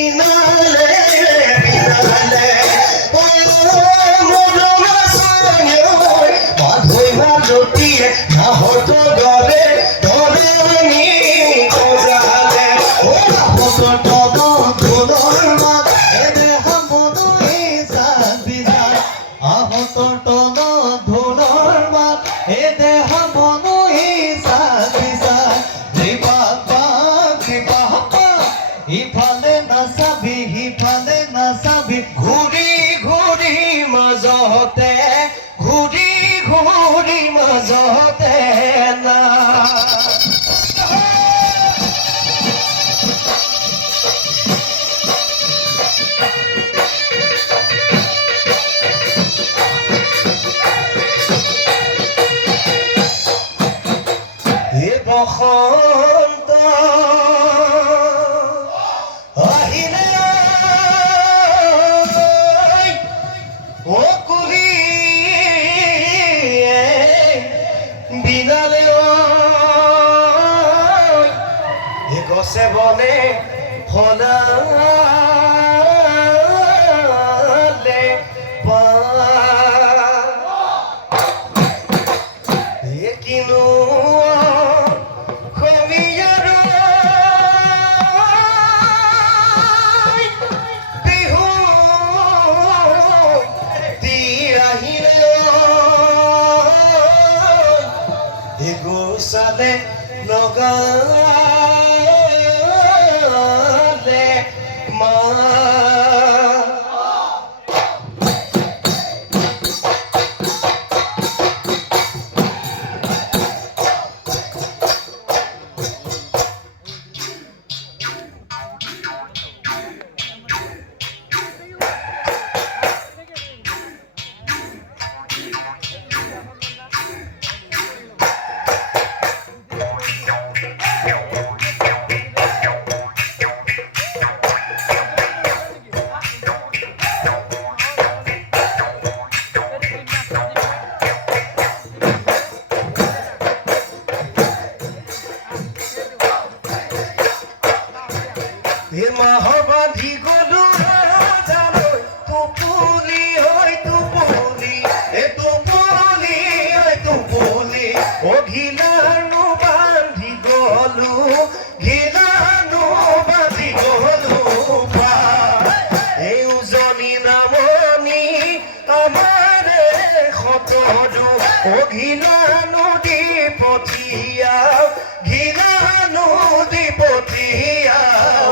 ইনালে বিনালে ওই মরুনা সঙ্গে মাধুই মালতীয়ে না হতো গরে ধরনি কোজালে ও হতো todo dolor más দেহ মনই সাবিজা আহতো todo dolor más দেহ মনই সাবিজা ইফালে নাচাবি ঘূৰি ঘূৰি মাজতে না এ বসন্ত আহিলে ও কুলি বিনালে এ গছে বনে ফলালে এ কিনো গোসালে নগালে মা এ মহাবাধি গলু জানো তুপুলি হয় তুপুলি এ তুপুলি হয় তুপুলি ও ঘিলানো বান্ধি গলু এই উজনি নামনি আমারে খতৰু ও ঘিলানো দি পঠিয়াও ঘিলানো দি পঠিয়াও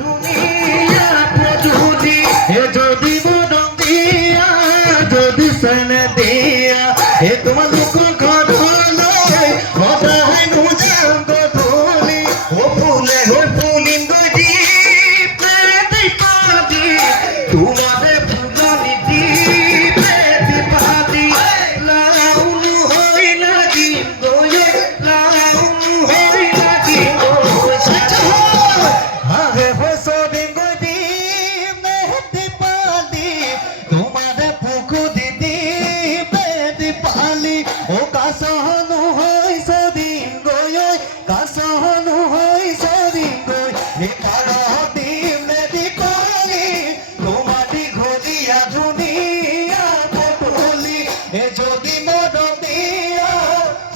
দুনিয়া পদুলি হে যদি মদন দিয়া যদি সেনে দিয়া হে তোমালোকৰ ঘৰলৈ সদায় নোযাম গধূলি ও ফুলে হৈ ফুলিম গৈ দীপে দীপাদি তোমাৰে ফুলনি দীপে দীপাদি লাউলু হৈ লাগিম গৈ লাউলু হৈ লাগিম গৈ আগে ফসদিন গৈ দিম দীপাদি তোমাৰে পুকু দি দীপে দীপালি ও কাছহনু হৈ সদিন গৈ কাছহনু হৈ সদিন গৈ নিপাৰ দিম নেদি কলি তোমার দীঘলীয়া ধুনীয়া পদূলি এ যদি মদন দিয়া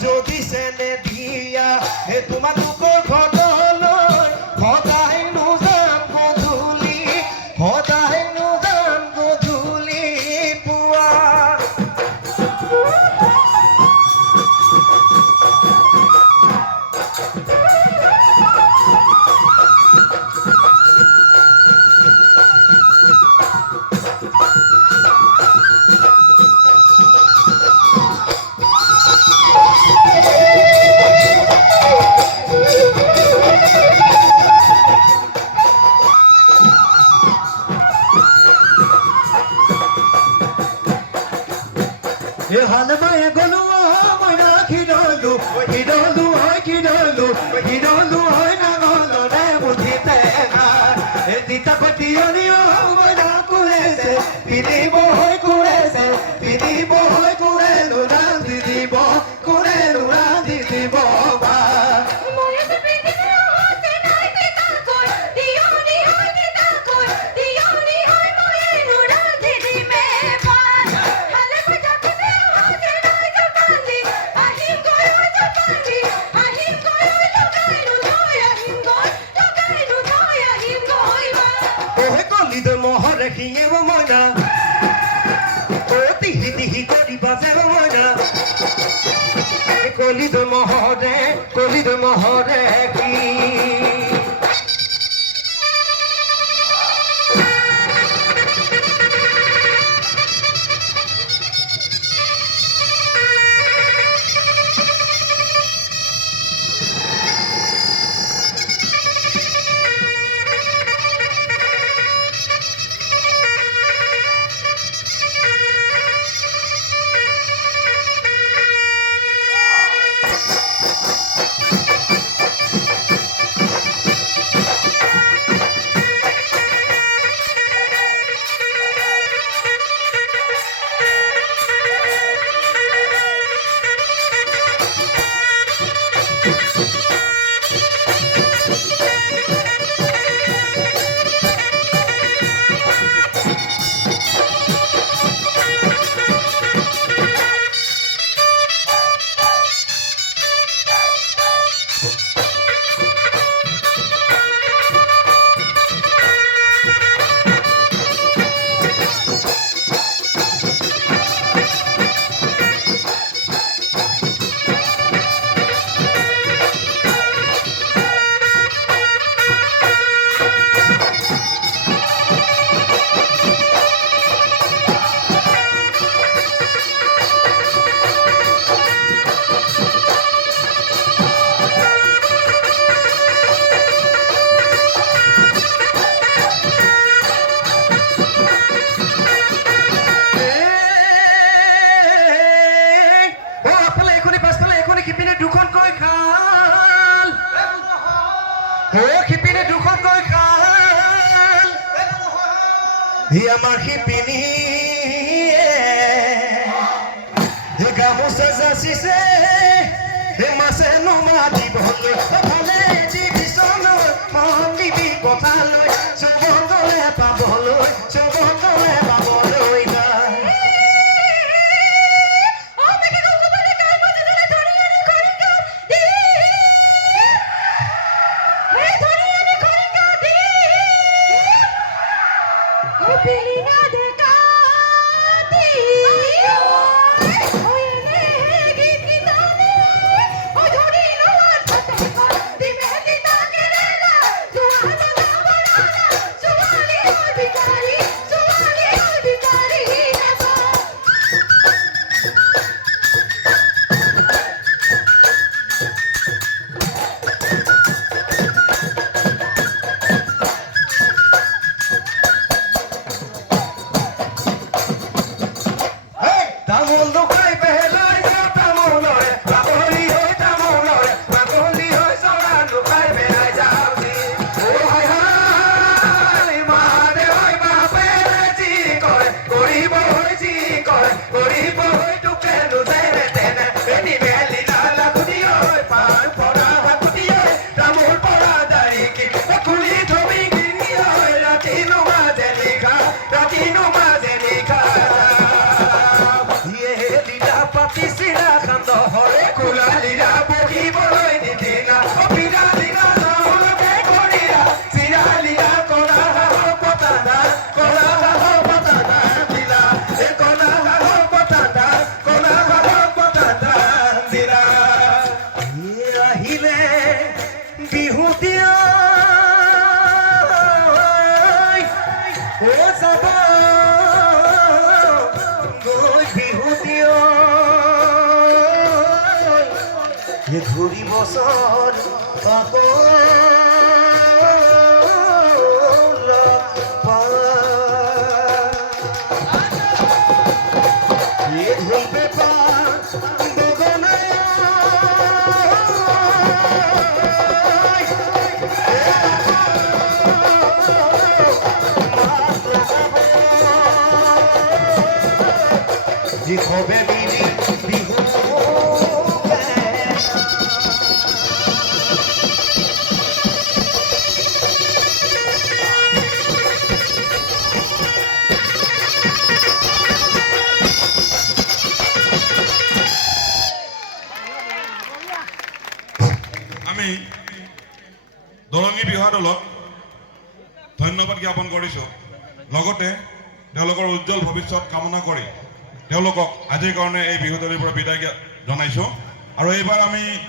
যদি চেনে দিয়া এ তোমালোকৰ ঘৰলৈ সদায় নোযাম গধূলি সদায় নোযাম গধূলি পুৱা এ হালমায়ে গলো মই খিদলো খিদলো হয় খিদলো খিদলো হয় না গলো রে বুঝিতে না এ তিতা পটিয়নিও মই না কুলেছে পিদিব হয় কুলেছে পিদিব হয় কুলেলো না দিদিব কুলেলো না দিদিব বা মহরে কিয়ে ময়না ও তিহি তিহি করি বাজে ময়না কলিদ মহরে কি আমার শিপিনী গামোচা যাচিছে মাছে নোমা দিবলৈ ভালে দিবিচলৈ মন দিবি কথালৈ চবলে পাবলৈ চবলে পাবলৈ ঘূৰি বছৰ আকৌ লগ পাম। এই ঢোল পেঁপা গগনাই জিখবে মিলি বিহু আমি দৰঙী বিহু দলক ধন্যবাদ জ্ঞাপন কৰিছোঁ। লগতে তেওঁলোকৰ উজ্জ্বল ভৱিষ্যত কামনা কৰি তেওঁলোকক আজিৰ কাৰণে এই বিহুতলিৰ পৰা বিদায় জনাইছোঁ। আৰু এইবাৰ আমি